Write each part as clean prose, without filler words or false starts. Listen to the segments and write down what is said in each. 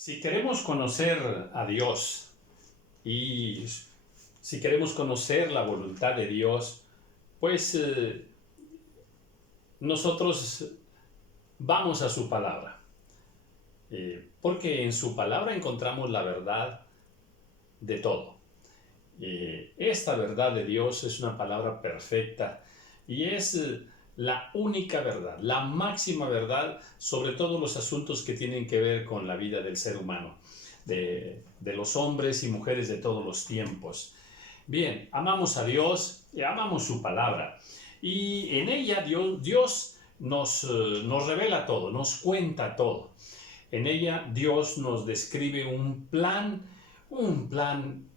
Si queremos conocer a Dios y si queremos conocer la voluntad de Dios, pues nosotros vamos a su palabra, porque en su palabra encontramos la verdad de todo. Esta verdad de Dios es una palabra perfecta y es la única verdad, la máxima verdad sobre todos los asuntos que tienen que ver con la vida del ser humano, de los hombres y mujeres de todos los tiempos. Bien, amamos a Dios y amamos su palabra. Y en ella Dios nos revela todo, nos cuenta todo. En ella Dios nos describe un plan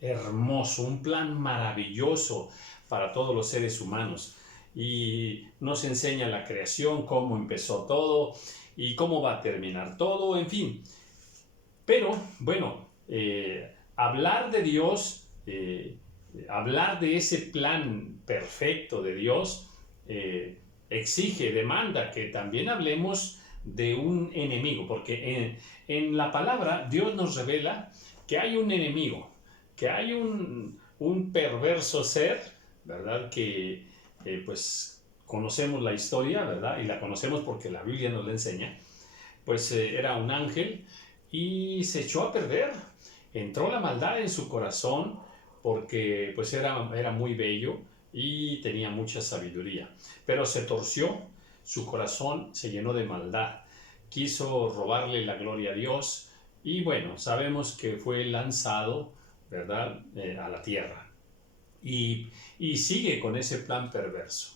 hermoso, un plan maravilloso para todos los seres humanos. Y nos enseña la creación, cómo empezó todo y cómo va a terminar todo, en fin. Pero, bueno, hablar de Dios, hablar de ese plan perfecto de Dios, exige, demanda que también hablemos de un enemigo, porque en la palabra Dios nos revela que hay un enemigo, que hay un perverso ser, ¿verdad? Que pues conocemos la historia, ¿verdad? Y la conocemos porque la Biblia nos la enseña. Pues era un ángel y se echó a perder. Entró la maldad en su corazón porque pues era muy bello y tenía mucha sabiduría. Pero se torció, su corazón se llenó de maldad. Quiso robarle la gloria a Dios y bueno, sabemos que fue lanzado, ¿verdad?, a la tierra. Y sigue con ese plan perverso.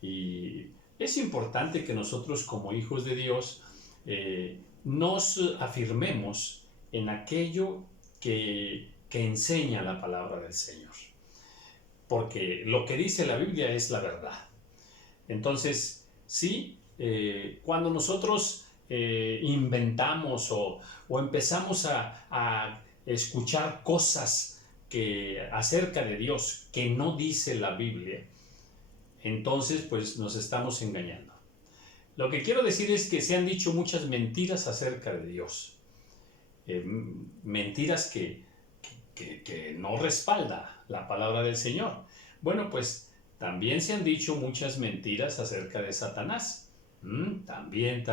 Y es importante que nosotros como hijos de Dios nos afirmemos en aquello que enseña la palabra del Señor. Porque lo que dice la Biblia es la verdad. Entonces, sí, cuando nosotros inventamos o empezamos a escuchar cosas acerca de Dios que no dice la Biblia, entonces pues nos estamos engañando. Lo que quiero decir es que se han dicho muchas mentiras acerca de Dios. Mentiras que no respalda la palabra del Señor. Bueno, pues también se han dicho muchas mentiras acerca de Satanás. También.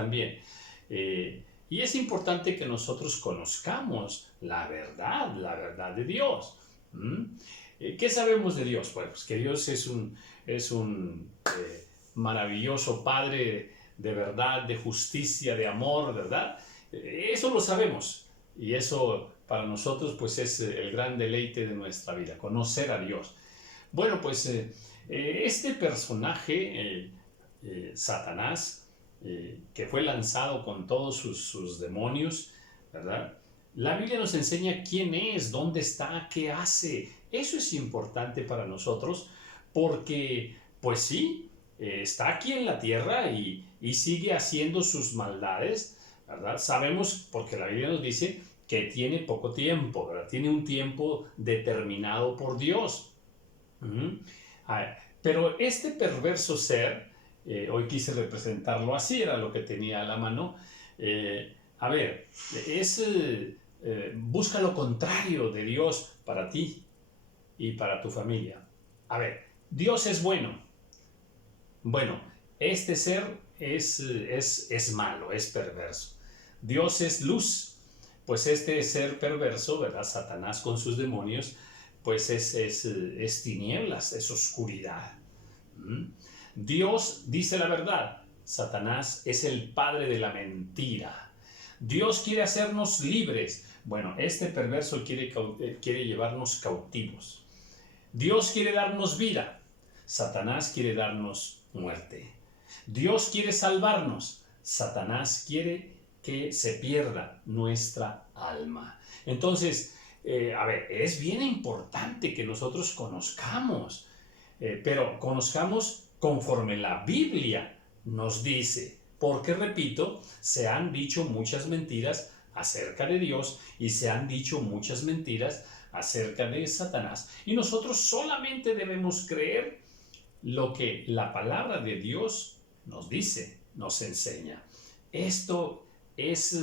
Y es importante que nosotros conozcamos la verdad de Dios. ¿Qué sabemos de Dios? Pues que Dios es un maravilloso Padre de verdad, de justicia, de amor, ¿verdad? Eso lo sabemos. Y eso para nosotros pues es el gran deleite de nuestra vida, conocer a Dios. Bueno, pues este personaje, Satanás, que fue lanzado con todos sus demonios, ¿verdad? La Biblia nos enseña quién es, dónde está, qué hace. Eso es importante para nosotros porque, pues sí, está aquí en la tierra y sigue haciendo sus maldades, ¿verdad? Sabemos, porque la Biblia nos dice que tiene poco tiempo, ¿verdad? Tiene un tiempo determinado por Dios. Pero este perverso ser, hoy quise representarlo así, era lo que tenía a la mano. A ver, busca lo contrario de Dios para ti y para tu familia. A ver, Dios es bueno. Bueno, este ser es malo, es perverso. Dios es luz. Pues este ser perverso, ¿verdad? Satanás con sus demonios, pues es tinieblas, es oscuridad. Dios dice la verdad. Satanás es el padre de la mentira. Dios quiere hacernos libres. Bueno, este perverso quiere llevarnos cautivos. Dios quiere darnos vida. Satanás quiere darnos muerte. Dios quiere salvarnos. Satanás quiere que se pierda nuestra alma. Entonces, a ver, es bien importante que nosotros conozcamos, pero conozcamos conforme la Biblia nos dice, porque repito, se han dicho muchas mentiras acerca de Dios y se han dicho muchas mentiras acerca de Satanás. Y nosotros solamente debemos creer lo que la palabra de Dios nos dice, nos enseña. Esto es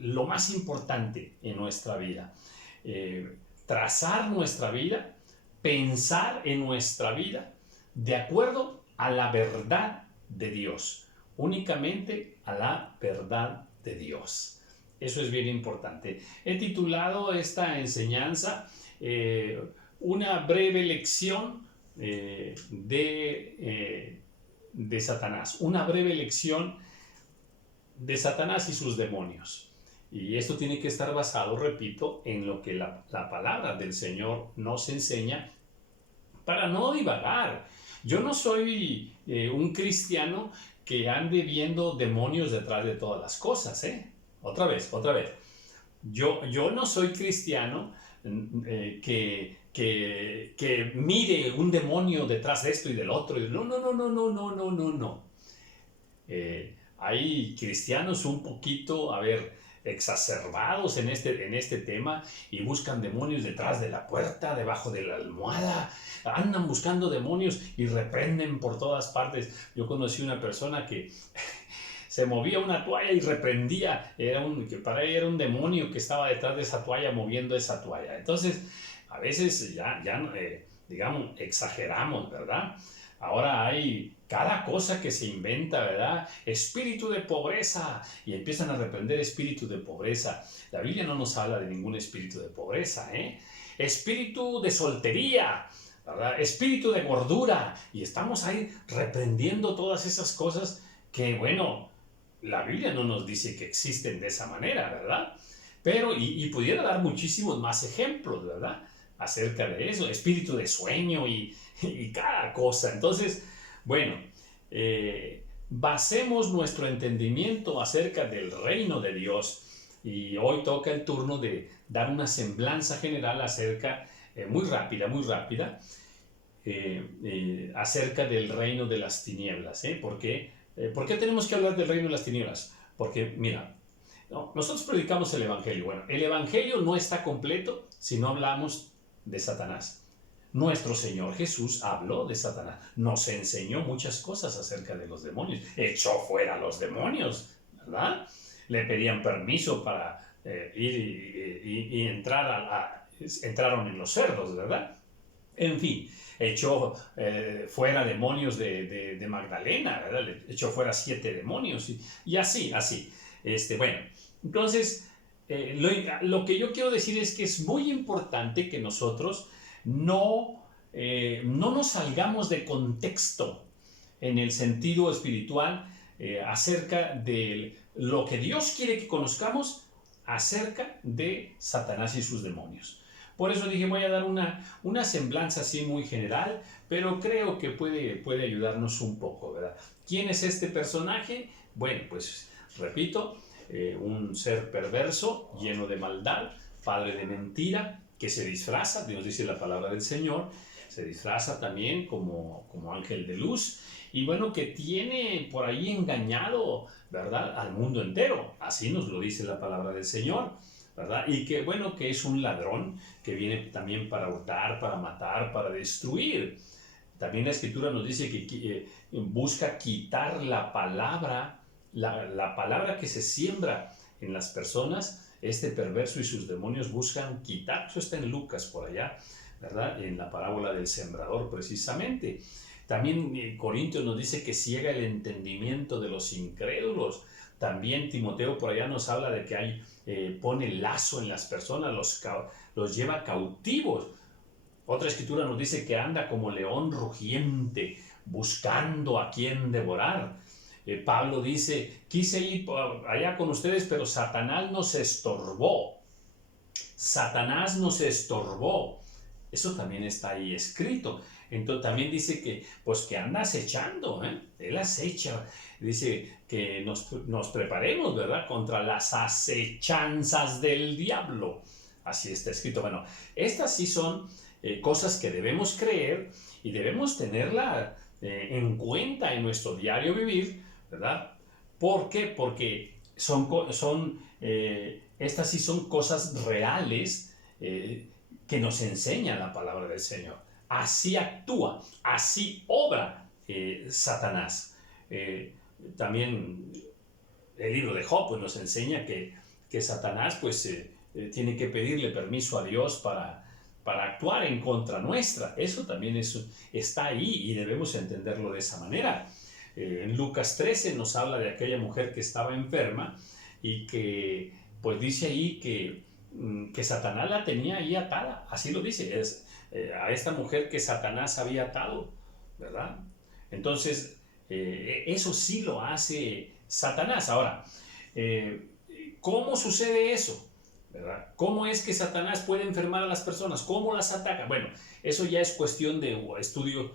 lo más importante en nuestra vida. Trazar nuestra vida, pensar en nuestra vida de acuerdo a la verdad de Dios, únicamente a la verdad de Dios. Eso es bien importante. He titulado esta enseñanza una breve lección de Satanás, una breve lección de Satanás y sus demonios. Y esto tiene que estar basado, repito, en lo que la palabra del Señor nos enseña para no divagar. Yo no soy un cristiano que ande viendo demonios detrás de todas las cosas, ¿eh? Otra vez. Yo no soy cristiano que mire un demonio detrás de esto y del otro. No. Hay cristianos un poquito, exacerbados en este tema y buscan demonios detrás de la puerta, debajo de la almohada. Andan buscando demonios y reprenden por todas partes. Yo conocí una persona que se movía una toalla y reprendía, que para ella era un demonio que estaba detrás de esa toalla moviendo esa toalla. Entonces, a veces digamos, exageramos, ¿verdad? Ahora hay cada cosa que se inventa, ¿verdad? Espíritu de pobreza, y empiezan a reprender espíritu de pobreza. La Biblia no nos habla de ningún espíritu de pobreza, ¿eh? Espíritu de soltería, ¿verdad? Espíritu de gordura, y estamos ahí reprendiendo todas esas cosas que, bueno, la Biblia no nos dice que existen de esa manera, ¿verdad? Pero, y pudiera dar muchísimos más ejemplos, ¿verdad? Acerca de eso, espíritu de sueño y cada cosa. Entonces, bueno, basemos nuestro entendimiento acerca del reino de Dios, y hoy toca el turno de dar una semblanza general acerca, muy rápida, acerca del reino de las tinieblas. ¿Por qué tenemos que hablar del reino de las tinieblas? Porque, mira, nosotros predicamos el Evangelio. Bueno, el Evangelio no está completo si no hablamos de Satanás. Nuestro Señor Jesús habló de Satanás, nos enseñó muchas cosas acerca de los demonios, echó fuera a los demonios, ¿verdad? Le pedían permiso para ir y entrar entraron en los cerdos, ¿verdad? En fin, echó fuera demonios de Magdalena, ¿verdad? Le echó fuera 7 demonios y así. Bueno, entonces, lo que yo quiero decir es que es muy importante que nosotros no nos salgamos de contexto en el sentido espiritual acerca de lo que Dios quiere que conozcamos acerca de Satanás y sus demonios. Por eso dije, voy a dar una semblanza así muy general, pero creo que puede ayudarnos un poco, ¿verdad? ¿Quién es este personaje? Bueno, pues repito, un ser perverso, lleno de maldad, padre de mentira, que se disfraza, Dios dice la palabra del Señor, se disfraza también como ángel de luz, y bueno, que tiene por ahí engañado, ¿verdad?, al mundo entero. Así nos lo dice la palabra del Señor, ¿verdad? Y que bueno, que es un ladrón que viene también para hurtar, para matar, para destruir. También la Escritura nos dice que busca quitar la palabra que se siembra en las personas. Este perverso y sus demonios buscan quitar. Eso está en Lucas por allá, ¿verdad? En la parábola del sembrador precisamente. También Corintios nos dice que ciega el entendimiento de los incrédulos. También Timoteo por allá nos habla de que pone lazo en las personas, los lleva cautivos. Otra escritura nos dice que anda como león rugiente, buscando a quien devorar. Pablo dice, quise ir allá con ustedes, pero Satanás nos estorbó. Satanás nos estorbó. Eso también está ahí escrito. Entonces también dice que anda acechando, Él acecha. Dice que nos preparemos, ¿verdad?, contra las acechanzas del diablo. Así está escrito. Bueno, estas sí son cosas que debemos creer y debemos tenerla en cuenta en nuestro diario vivir, ¿verdad? ¿Por qué? Porque estas sí son cosas reales que nos enseña la palabra del Señor. Así actúa, así obra Satanás. También el libro de Job pues, nos enseña que Satanás pues, tiene que pedirle permiso a Dios para actuar en contra nuestra. Eso también está ahí y debemos entenderlo de esa manera. En Lucas 13 nos habla de aquella mujer que estaba enferma y que pues dice ahí que Satanás la tenía ahí atada. Así lo dice, a esta mujer que Satanás había atado, ¿verdad? Entonces, eso sí lo hace Satanás. Ahora, ¿cómo sucede eso? ¿Verdad? ¿Cómo es que Satanás puede enfermar a las personas? ¿Cómo las ataca? Bueno, eso ya es cuestión de estudio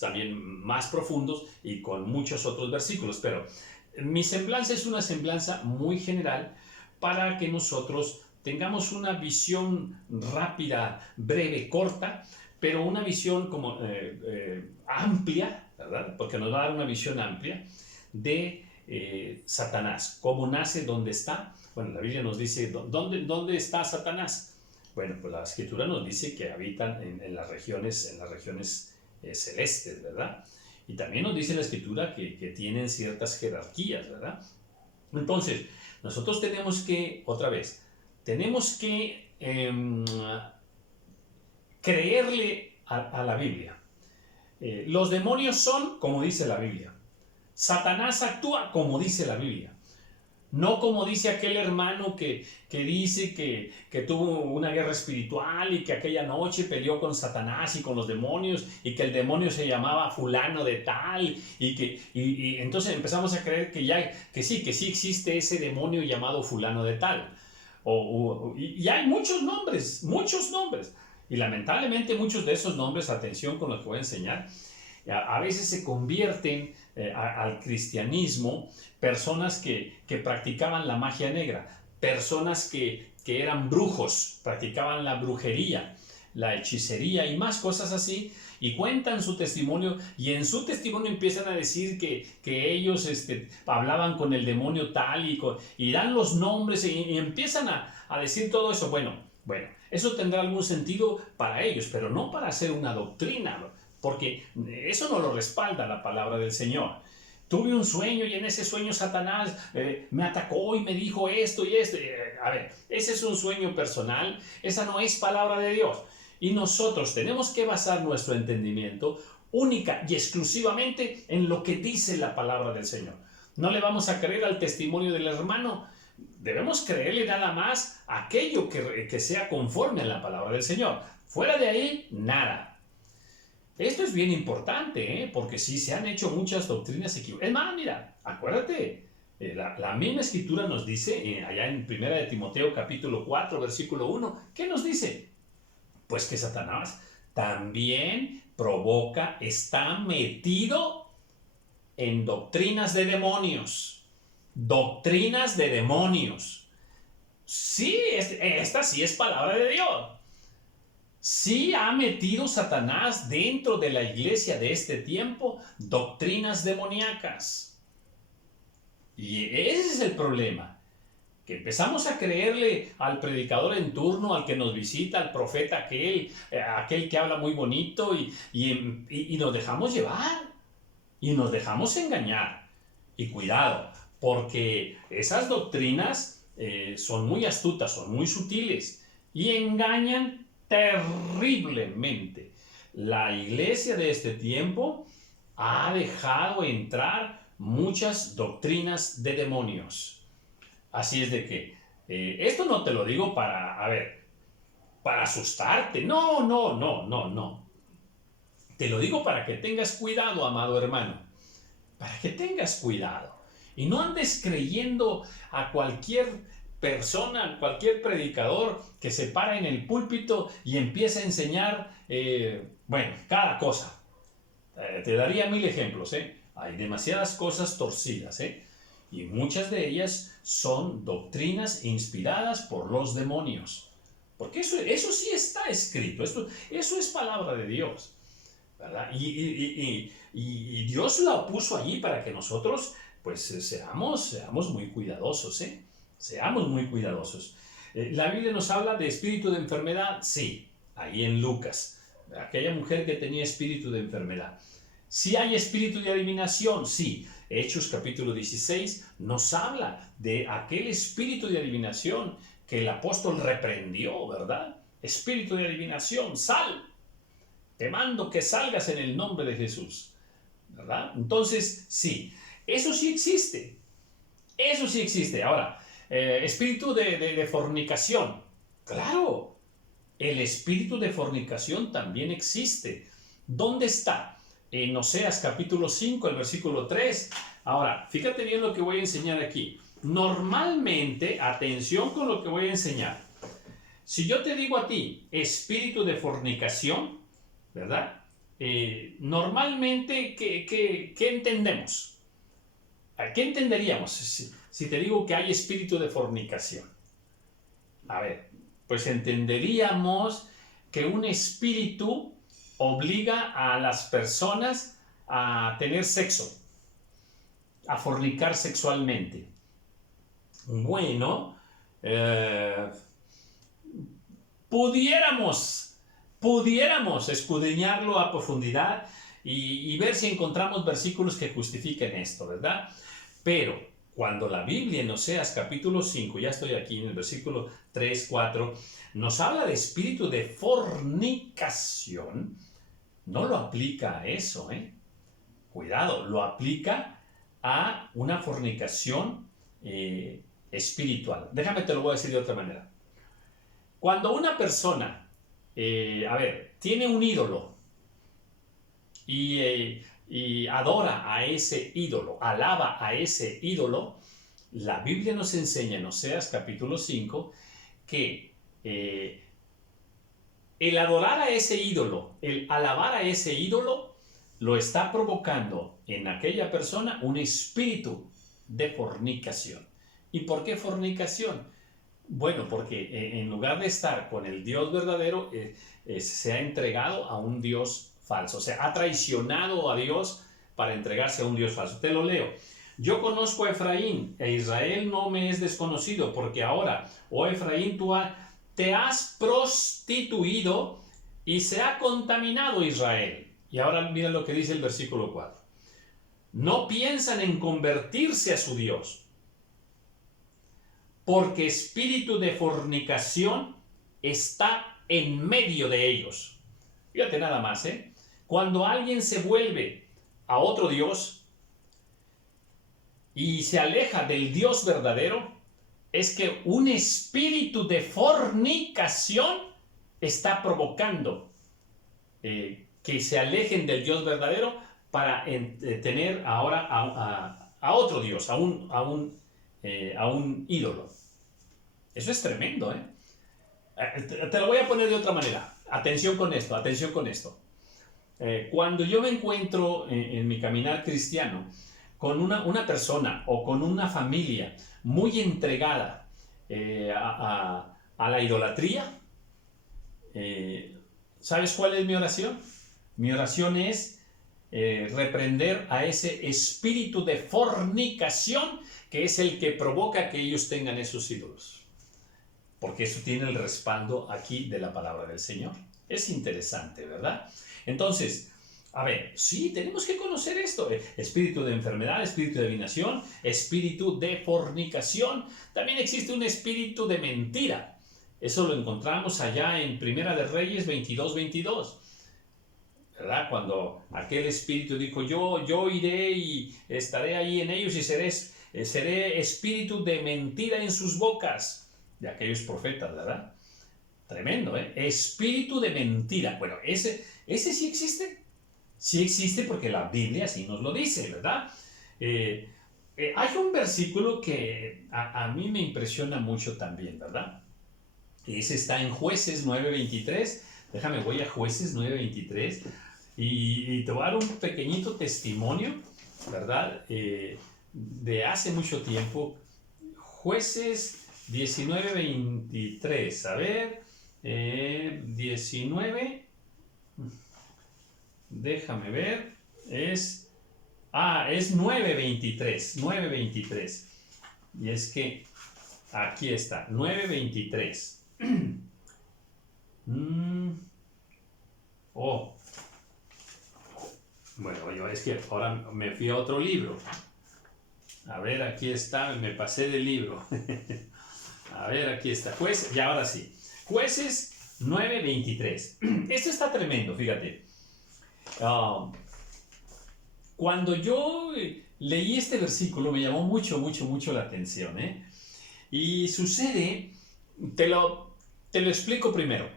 también más profundos y con muchos otros versículos, pero mi semblanza es una semblanza muy general para que nosotros tengamos una visión rápida, breve, corta, pero una visión como amplia, ¿verdad? Porque nos va a dar una visión amplia de Satanás, cómo nace, dónde está. Bueno, la Biblia nos dice, ¿dónde está Satanás? Bueno, pues la Escritura nos dice que habitan en las regiones celestes, ¿verdad? Y también nos dice la Escritura que tienen ciertas jerarquías, ¿verdad? Entonces, nosotros tenemos que, otra vez, tenemos que creerle a la Biblia. Los demonios son como dice la Biblia. Satanás actúa como dice la Biblia. No como dice aquel hermano que dice que tuvo una guerra espiritual y que aquella noche peleó con Satanás y con los demonios y que el demonio se llamaba fulano de tal y entonces empezamos a creer que sí existe ese demonio llamado fulano de tal. Y hay muchos nombres. Y lamentablemente muchos de esos nombres, atención con lo que voy a enseñar, a veces se convierten al cristianismo personas que practicaban la magia negra, personas que eran brujos, practicaban la brujería, la hechicería y más cosas así, y cuentan su testimonio, y en su testimonio empiezan a decir que ellos hablaban con el demonio tal, y dan los nombres, y empiezan a decir todo eso. Bueno, eso tendrá algún sentido para ellos, pero no para hacer una doctrina, porque eso no lo respalda la palabra del Señor. Tuve un sueño y en ese sueño Satanás me atacó y me dijo esto y esto. A ver, ese es un sueño personal, esa no es palabra de Dios. Y nosotros tenemos que basar nuestro entendimiento única y exclusivamente en lo que dice la palabra del Señor. No le vamos a creer al testimonio del hermano, debemos creerle nada más aquello que sea conforme a la palabra del Señor. Fuera de ahí, nada. Esto es bien importante, porque sí se han hecho muchas doctrinas equivocadas. Es más, mira, acuérdate, la misma Escritura nos dice, allá en 1 de Timoteo capítulo 4, versículo 1, ¿qué nos dice? Pues que Satanás también está metido en doctrinas de demonios. Doctrinas de demonios. Sí, esta sí es palabra de Dios. Sí ha metido Satanás dentro de la iglesia de este tiempo doctrinas demoníacas. Y ese es el problema, que empezamos a creerle al predicador en turno, al que nos visita, al profeta aquel que habla muy bonito y nos dejamos llevar y nos dejamos engañar. Y cuidado, porque esas doctrinas son muy astutas, son muy sutiles y engañan terriblemente. La iglesia de este tiempo ha dejado entrar muchas doctrinas de demonios. Así es de que esto no te lo digo para asustarte. No. Te lo digo para que tengas cuidado, amado hermano. Para que tengas cuidado. Y no andes creyendo a cualquier persona, cualquier predicador que se para en el púlpito y empieza a enseñar, cada cosa. Te daría 1000 ejemplos, Hay demasiadas cosas torcidas, y muchas de ellas son doctrinas inspiradas por los demonios. Porque eso sí está escrito, eso es palabra de Dios, ¿verdad? Y Dios la puso allí para que nosotros, pues, seamos muy cuidadosos, Seamos muy cuidadosos. La Biblia nos habla de espíritu de enfermedad, sí, ahí en Lucas, aquella mujer que tenía espíritu de enfermedad. Si hay espíritu de adivinación, sí. Hechos capítulo 16 nos habla de aquel espíritu de adivinación que el apóstol reprendió, ¿verdad? Espíritu de adivinación, sal. Te mando que salgas en el nombre de Jesús, ¿verdad? Entonces, sí, eso sí existe. Eso sí existe. Ahora, espíritu de fornicación. Claro, el espíritu de fornicación también existe. ¿Dónde está? En Oseas capítulo 5, el versículo 3. Ahora, fíjate bien lo que voy a enseñar aquí. Normalmente, atención con lo que voy a enseñar. Si yo te digo a ti, espíritu de fornicación, ¿verdad? Normalmente, ¿qué entendemos? ¿Qué entenderíamos si te digo que hay espíritu de fornicación? A ver, pues entenderíamos que un espíritu obliga a las personas a tener sexo, a fornicar sexualmente. Bueno, pudiéramos escudriñarlo a profundidad y ver si encontramos versículos que justifiquen esto, ¿verdad? Pero cuando la Biblia en Oseas capítulo 5, ya estoy aquí en el versículo 3, 4, nos habla de espíritu de fornicación, no lo aplica a eso, Cuidado, lo aplica a una fornicación espiritual. Déjame te lo voy a decir de otra manera. Cuando una persona, tiene un ídolo y adora a ese ídolo, alaba a ese ídolo, la Biblia nos enseña en Oseas capítulo 5 que el adorar a ese ídolo, el alabar a ese ídolo, lo está provocando en aquella persona un espíritu de fornicación. ¿Y por qué fornicación? Bueno, porque en lugar de estar con el Dios verdadero, se ha entregado a un Dios falso. O sea, ha traicionado a Dios para entregarse a un Dios falso. Te lo leo. Yo conozco a Efraín, e Israel no me es desconocido, porque ahora, oh Efraín, te has prostituido y se ha contaminado Israel. Y ahora mira lo que dice el versículo 4. No piensan en convertirse a su Dios, porque espíritu de fornicación está en medio de ellos. Fíjate nada más, Cuando alguien se vuelve a otro Dios y se aleja del Dios verdadero, es que un espíritu de fornicación está provocando que se alejen del Dios verdadero para tener ahora a otro Dios, a un ídolo. Eso es tremendo, Te lo voy a poner de otra manera. Atención con esto, atención con esto. Cuando yo me encuentro en mi caminar cristiano con una persona o con una familia muy entregada a la idolatría, ¿sabes cuál es mi oración? Mi oración es reprender a ese espíritu de fornicación que es el que provoca que ellos tengan esos ídolos. Porque eso tiene el respaldo aquí de la palabra del Señor. Es interesante, ¿verdad? Entonces, a ver, sí, tenemos que conocer esto. Espíritu de enfermedad, espíritu de adivinación, espíritu de fornicación. También existe un espíritu de mentira. Eso lo encontramos allá en Primera de Reyes 22, 22. ¿Verdad? Cuando aquel espíritu dijo, yo iré y estaré ahí en ellos y seré espíritu de mentira en sus bocas. De aquellos profetas, ¿verdad? Tremendo, Espíritu de mentira. Bueno, ese sí existe. Sí existe porque la Biblia así nos lo dice, ¿verdad? Hay un versículo que a mí me impresiona mucho también, ¿verdad? Ese está en Jueces 9:23. Déjame, voy a Jueces 9:23 y te voy a dar un pequeñito testimonio, ¿verdad? De hace mucho tiempo. Jueces 19:23. A ver, 19. Déjame ver. Es 9:23. 9:23. Y es que aquí está, 9:23. Bueno, yo es que ahora me fui a otro libro. A ver, aquí está, me pasé del libro. A ver, aquí está. Y ahora sí. Jueces 9:23. Esto está tremendo, fíjate. Cuando yo leí este versículo me llamó mucho la atención, ¿eh? Y sucede, te lo explico primero.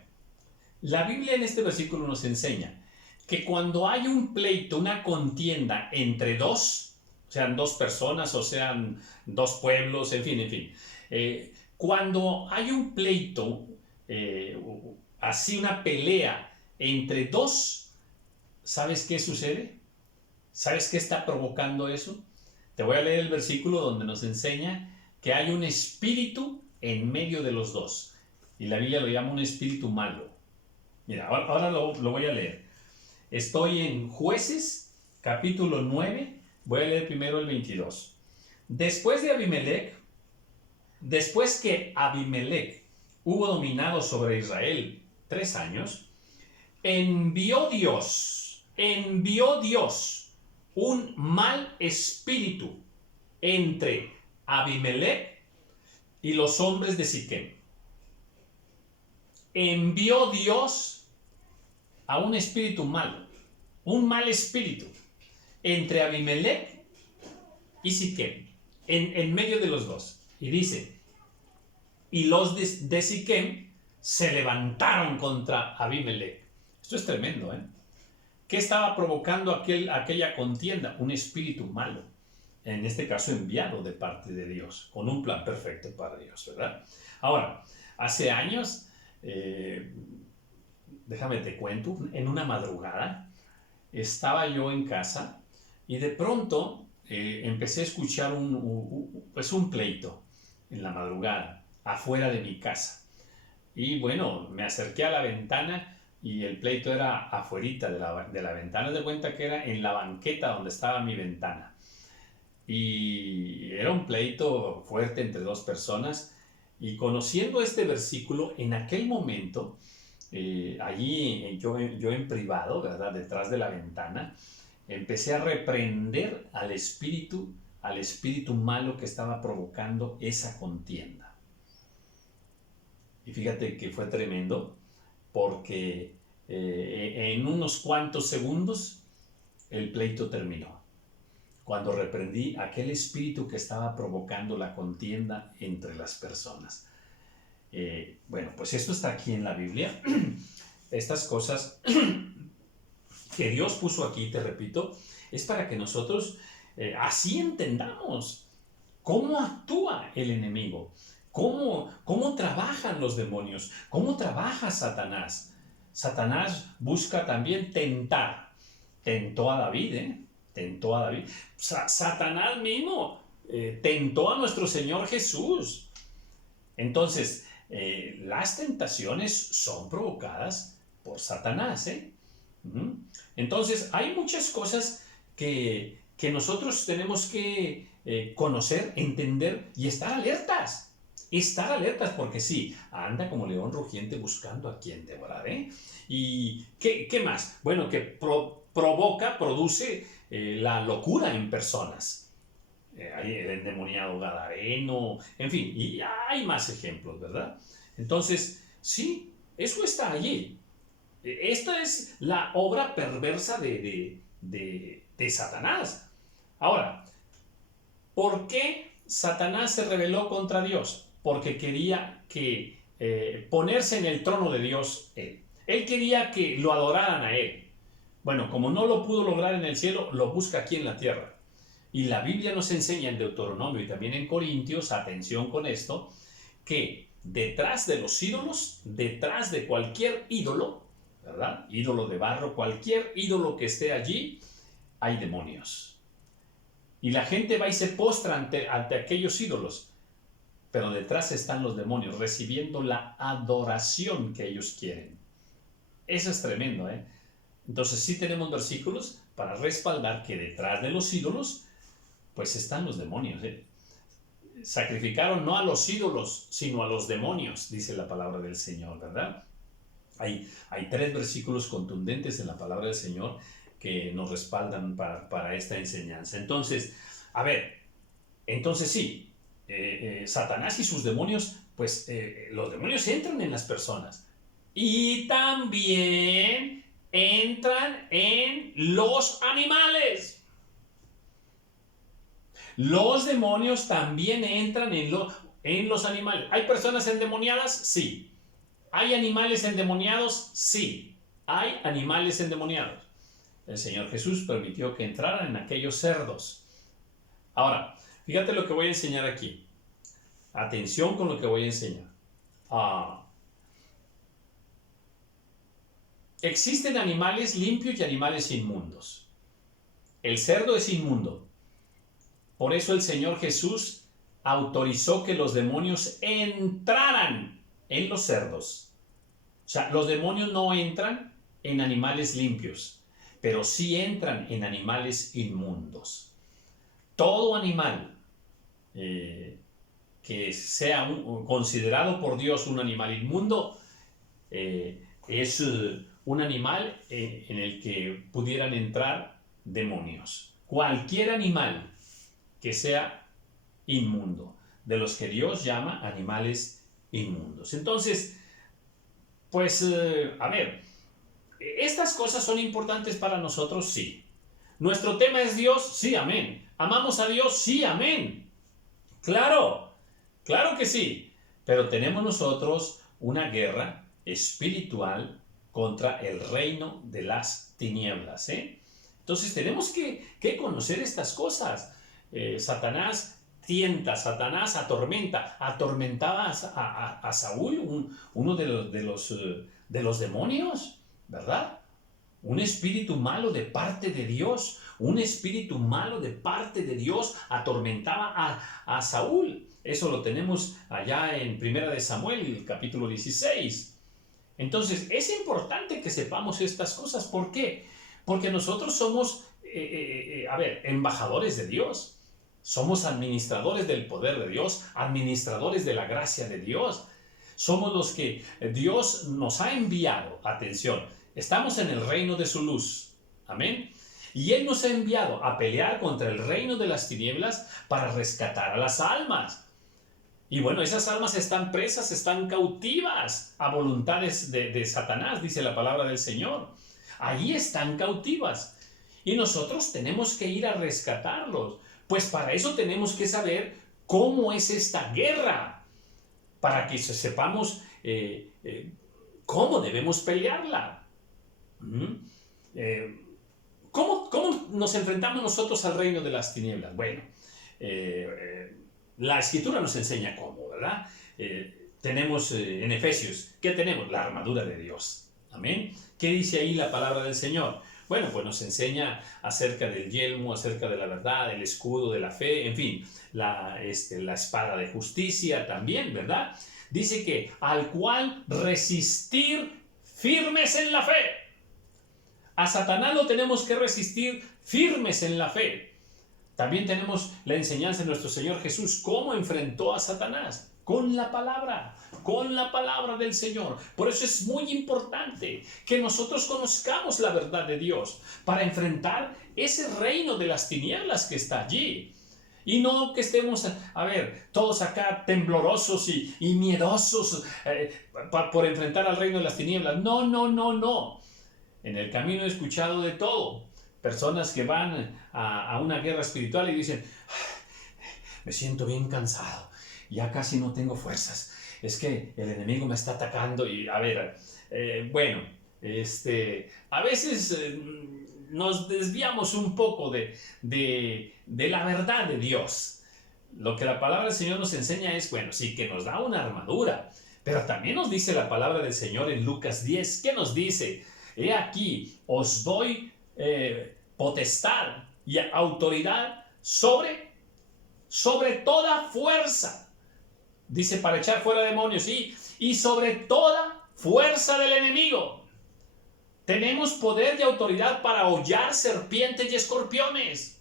La Biblia en este versículo nos enseña que cuando hay un pleito, una contienda entre dos, sean dos personas o sean dos pueblos, en fin, cuando hay un pleito, así una pelea entre dos, ¿sabes qué sucede? ¿Sabes qué está provocando eso? Te voy a leer el versículo donde nos enseña que hay un espíritu en medio de los dos. Y la Biblia lo llama un espíritu malo. Mira, ahora lo voy a leer. Estoy en Jueces, capítulo 9. Voy a leer primero el 22. Después que Abimelech hubo dominado sobre Israel 3 años, envió Dios un mal espíritu entre Abimelech y los hombres de Siquem. Envió Dios a un espíritu malo, un mal espíritu entre Abimelech y Siquem, en medio de los dos. Y dice, y los de Siquem se levantaron contra Abimelech. Esto es tremendo, ¿eh? ¿Qué estaba provocando aquella contienda? Un espíritu malo, en este caso enviado de parte de Dios, con un plan perfecto para Dios, ¿verdad? Ahora, hace años, déjame te cuento, en una madrugada, estaba yo en casa y de pronto empecé a escuchar un pleito en la madrugada, afuera de mi casa. Y bueno, me acerqué a la ventana y el pleito era afuerita de la ventana. De cuenta que era en la banqueta donde estaba mi ventana. Y era un pleito fuerte entre dos personas. Y conociendo este versículo, en aquel momento, allí yo en privado, ¿verdad? Detrás de la ventana, empecé a reprender al espíritu malo que estaba provocando esa contienda. Y fíjate que fue tremendo, porque en unos cuantos segundos el pleito terminó. Cuando reprendí aquel espíritu que estaba provocando la contienda entre las personas. Bueno, pues esto está aquí en la Biblia. Estas cosas que Dios puso aquí, te repito, es para que nosotros así entendamos cómo actúa el enemigo. ¿Cómo trabajan los demonios? ¿Cómo trabaja Satanás? Satanás busca también tentar. Tentó a David, Tentó a David. Satanás mismo tentó a nuestro Señor Jesús. Entonces, las tentaciones son provocadas por Satanás, Entonces, hay muchas cosas que nosotros tenemos que conocer, entender y estar alertas. Estar alertas porque sí, anda como león rugiente buscando a quien devorar, ¿Y qué más? Bueno, que produce la locura en personas. Hay el endemoniado gadareno, en fin, y hay más ejemplos, ¿verdad? Entonces, sí, eso está allí. Esta es la obra perversa de Satanás. Ahora, ¿por qué Satanás se rebeló contra Dios? Porque quería ponerse en el trono de Dios él. Él quería que lo adoraran a él. Bueno, como no lo pudo lograr en el cielo, lo busca aquí en la tierra. Y la Biblia nos enseña en Deuteronomio y también en Corintios, atención con esto, que detrás de los ídolos, detrás de cualquier ídolo, ¿verdad? Ídolo de barro, cualquier ídolo que esté allí, hay demonios. Y la gente va y se postra ante aquellos ídolos. Pero detrás están los demonios, recibiendo la adoración que ellos quieren. Eso es tremendo, Entonces sí tenemos versículos para respaldar que detrás de los ídolos, pues están los demonios, Sacrificaron no a los ídolos, sino a los demonios, dice la palabra del Señor, ¿verdad? Hay 3 versículos contundentes en la palabra del Señor que nos respaldan para esta enseñanza. Entonces, a ver, entonces sí, Satanás y sus demonios, pues los demonios entran en las personas y también entran en los animales. Los demonios también entran en los animales. ¿Hay personas endemoniadas? Sí. ¿Hay animales endemoniados? Sí. Hay animales endemoniados. El Señor Jesús permitió que entraran en aquellos cerdos. Ahora, fíjate lo que voy a enseñar aquí. Atención con lo que voy a enseñar. Existen animales limpios y animales inmundos. El cerdo es inmundo. Por eso el Señor Jesús autorizó que los demonios entraran en los cerdos. O sea, los demonios no entran en animales limpios, pero sí entran en animales inmundos. Todo animal que sea considerado por Dios un animal inmundo es un animal en el que pudieran entrar demonios. Cualquier animal que sea inmundo, de los que Dios llama animales inmundos. Entonces, pues, a ver, ¿estas cosas son importantes para nosotros? Sí. ¿Nuestro tema es Dios? Sí, amén. ¿Amamos a Dios? Sí, amén. Claro, claro que sí. Pero tenemos nosotros una guerra espiritual contra el reino de las tinieblas, Entonces tenemos que conocer estas cosas. Satanás tienta, Satanás atormentaba a Saúl, uno de los demonios, ¿verdad? Un espíritu malo de parte de Dios, un espíritu malo de parte de Dios atormentaba a Saúl. Eso lo tenemos allá en 1 de Samuel, capítulo 16. Entonces, es importante que sepamos estas cosas. ¿Por qué? Porque nosotros somos, embajadores de Dios. Somos administradores del poder de Dios, administradores de la gracia de Dios. Somos los que Dios nos ha enviado. Atención, estamos en el reino de su luz. Amén. Y Él nos ha enviado a pelear contra el reino de las tinieblas para rescatar a las almas. Y bueno, esas almas están presas, están cautivas a voluntades de Satanás, dice la palabra del Señor. Allí están cautivas. Y nosotros tenemos que ir a rescatarlos. Pues para eso tenemos que saber cómo es esta guerra, para que sepamos cómo debemos pelearla. ¿Cómo nos enfrentamos nosotros al reino de las tinieblas? Bueno, la Escritura nos enseña cómo, ¿verdad? Tenemos en Efesios, ¿qué tenemos? La armadura de Dios. Amén. ¿Qué dice ahí la palabra del Señor? Bueno, pues nos enseña acerca del yelmo, acerca de la verdad, el escudo de la fe, en fin, la espada de justicia también, ¿verdad? Dice que al cual resistir firmes en la fe. A Satanás lo tenemos que resistir firmes en la fe. También tenemos la enseñanza de nuestro Señor Jesús, cómo enfrentó a Satanás. Con la palabra del Señor. Por eso es muy importante que nosotros conozcamos la verdad de Dios para enfrentar ese reino de las tinieblas que está allí. Y no que estemos, todos acá temblorosos y miedosos por enfrentar al reino de las tinieblas. No. En el camino he escuchado de todo. Personas que van a una guerra espiritual y dicen, me siento bien cansado. Ya casi no tengo fuerzas, es que el enemigo me está atacando y a veces nos desviamos un poco de la verdad de Dios. Lo que la palabra del Señor nos enseña es, sí que nos da una armadura, pero también nos dice la palabra del Señor en Lucas 10, ¿qué nos dice? He aquí, os doy potestad y autoridad sobre toda fuerza. Dice, para echar fuera demonios, y sobre toda fuerza del enemigo. Tenemos poder y autoridad para hollar serpientes y escorpiones.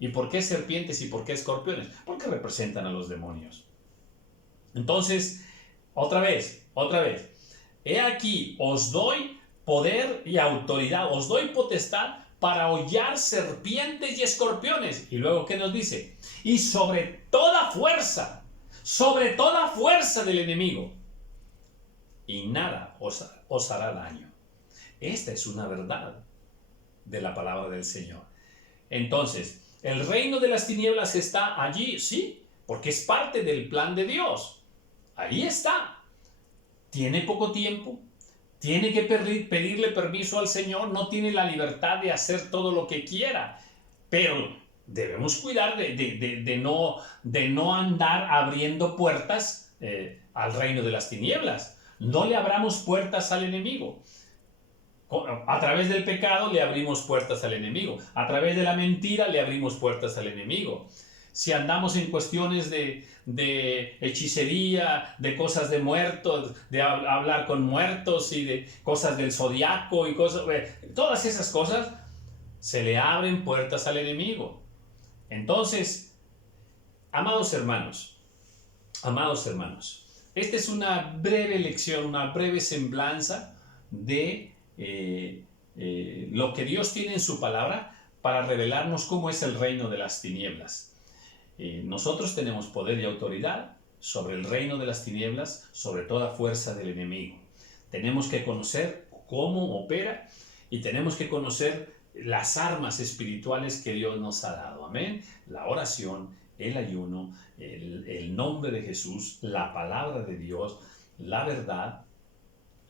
¿Y por qué serpientes y por qué escorpiones? Porque representan a los demonios. Entonces, otra vez. He aquí, os doy poder y autoridad, os doy potestad para hollar serpientes y escorpiones. Y luego, ¿qué nos dice? Y sobre toda fuerza del enemigo, y nada os hará daño. Esta es una verdad de la palabra del Señor. Entonces, el reino de las tinieblas está allí, sí, porque es parte del plan de Dios. Ahí está. Tiene poco tiempo, tiene que pedirle permiso al Señor, no tiene la libertad de hacer todo lo que quiera, pero debemos cuidar de no andar abriendo puertas al reino de las tinieblas. No le abramos puertas al enemigo. A través del pecado le abrimos puertas al enemigo. A través de la mentira le abrimos puertas al enemigo. Si andamos en cuestiones de hechicería, de cosas de muertos, de hablar con muertos y de cosas del zodiaco y cosas, todas esas cosas, se le abren puertas al enemigo. Entonces, amados hermanos, esta es una breve lección, una breve semblanza de lo que Dios tiene en su palabra para revelarnos cómo es el reino de las tinieblas. Nosotros tenemos poder y autoridad sobre el reino de las tinieblas, sobre toda fuerza del enemigo. Tenemos que conocer cómo opera y tenemos que conocer las armas espirituales que Dios nos ha dado. Amén. La oración, el ayuno, el nombre de Jesús, la palabra de Dios, la verdad,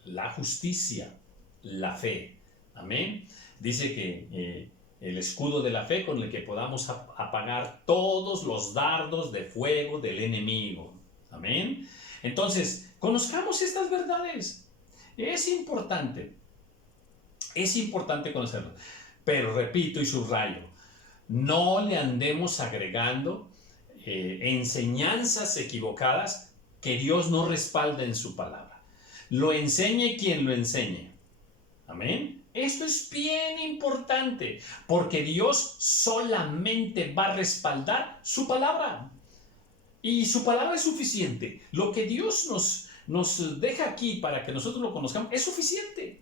la justicia, la fe. Amén. Dice que el escudo de la fe con el que podamos apagar todos los dardos de fuego del enemigo. Amén. Entonces, conozcamos estas verdades. Es importante conocerlas. Pero repito y subrayo, no le andemos agregando enseñanzas equivocadas que Dios no respalda en su palabra. Lo enseñe quien lo enseñe. Amén. Esto es bien importante porque Dios solamente va a respaldar su palabra. Y su palabra es suficiente. Lo que Dios nos deja aquí para que nosotros lo conozcamos es suficiente.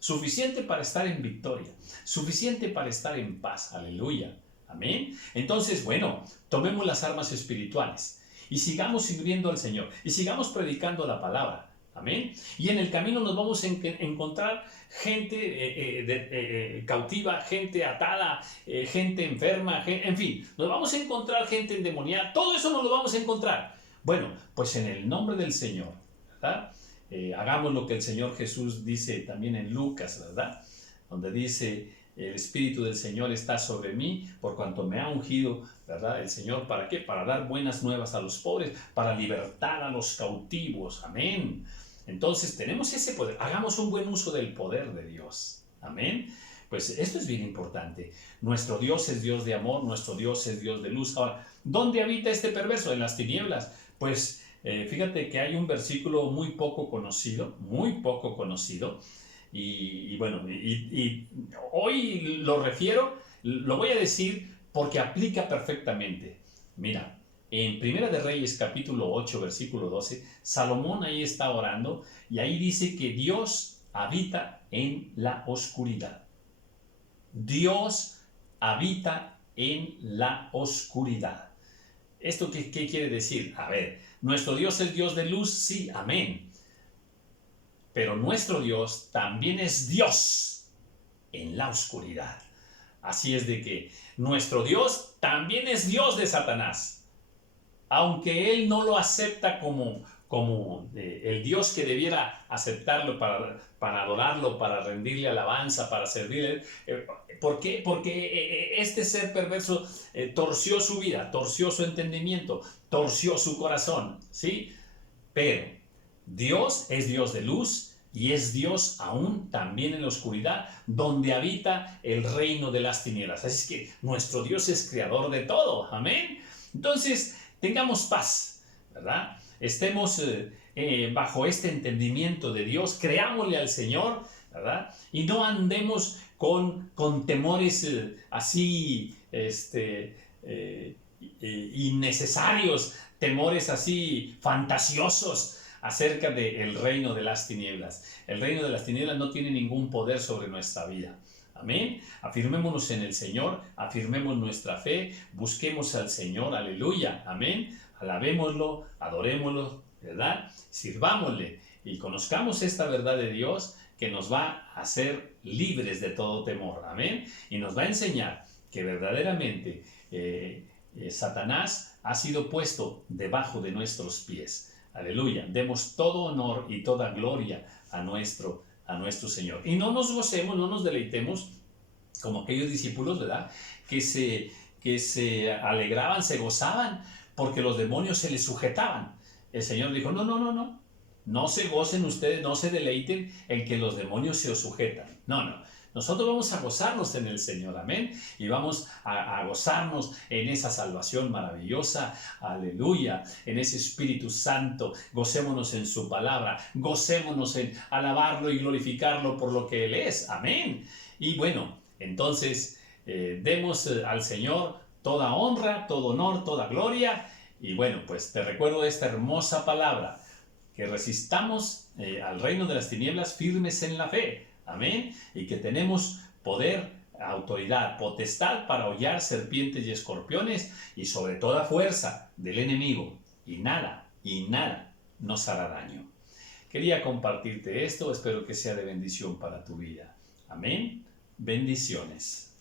Suficiente para estar en victoria. Suficiente para estar en paz. Aleluya. Amén. Entonces, bueno, tomemos las armas espirituales y sigamos sirviendo al Señor y sigamos predicando la palabra. Amén. Y en el camino nos vamos a encontrar gente cautiva, gente atada, gente enferma, en fin, nos vamos a encontrar gente endemoniada, todo eso nos lo vamos a encontrar. Bueno, pues en el nombre del Señor, ¿verdad? Hagamos lo que el Señor Jesús dice también en Lucas, ¿verdad? Donde dice, el Espíritu del Señor está sobre mí, por cuanto me ha ungido, ¿verdad? El Señor, ¿para qué? Para dar buenas nuevas a los pobres, para libertar a los cautivos, amén. Entonces tenemos ese poder, hagamos un buen uso del poder de Dios, amén. Pues esto es bien importante. Nuestro Dios es Dios de amor, nuestro Dios es Dios de luz. Ahora, ¿dónde habita este perverso? En las tinieblas. Pues fíjate que hay un versículo muy poco conocido, y bueno, y hoy lo voy a decir porque aplica perfectamente. Mira, en Primera de Reyes capítulo 8 versículo 12, Salomón ahí está orando y ahí dice que Dios habita en la oscuridad. Dios habita en la oscuridad. ¿Esto qué quiere decir? A ver, nuestro Dios es Dios de luz, sí, amén. Pero nuestro Dios también es Dios en la oscuridad. Así es de que nuestro Dios también es Dios de Satanás. Aunque él no lo acepta como el Dios que debiera aceptarlo para adorarlo, para rendirle alabanza, para servirle. ¿Por qué? Porque este ser perverso torció su vida, torció su entendimiento, torció su corazón, ¿sí? Pero Dios es Dios de luz y es Dios aún también en la oscuridad, donde habita el reino de las tinieblas. Así es que nuestro Dios es creador de todo, amén. Entonces, tengamos paz, ¿verdad? Estemos bajo este entendimiento de Dios, creámosle al Señor, ¿verdad? Y no andemos con temores así innecesarios, temores así fantasiosos acerca del reino de las tinieblas. El reino de las tinieblas no tiene ningún poder sobre nuestra vida. Amén. Afirmémonos en el Señor, afirmemos nuestra fe, busquemos al Señor, aleluya, amén. Alabémoslo, adorémoslo, ¿verdad? Sirvámosle y conozcamos esta verdad de Dios que nos va a hacer libres de todo temor, amén. Y nos va a enseñar que verdaderamente Satanás ha sido puesto debajo de nuestros pies. Aleluya. Demos todo honor y toda gloria a nuestro Señor. Y no nos gocemos, no nos deleitemos como aquellos discípulos, ¿verdad? Que se alegraban, se gozaban porque los demonios se les sujetaban. El Señor dijo, no, no, no, no. No se gocen ustedes, no se deleiten en que los demonios se os sujetan. No, no. Nosotros vamos a gozarnos en el Señor, amén. Y vamos a gozarnos en esa salvación maravillosa, aleluya, en ese Espíritu Santo. Gocémonos en su palabra, gocémonos en alabarlo y glorificarlo por lo que Él es, amén. Y bueno, entonces demos al Señor toda honra, todo honor, toda gloria. Y bueno, pues te recuerdo esta hermosa palabra, que resistamos al reino de las tinieblas firmes en la fe. Amén. Y que tenemos poder, autoridad, potestad para hollar serpientes y escorpiones y sobre toda fuerza del enemigo. Y nada nos hará daño. Quería compartirte esto, espero que sea de bendición para tu vida. Amén. Bendiciones.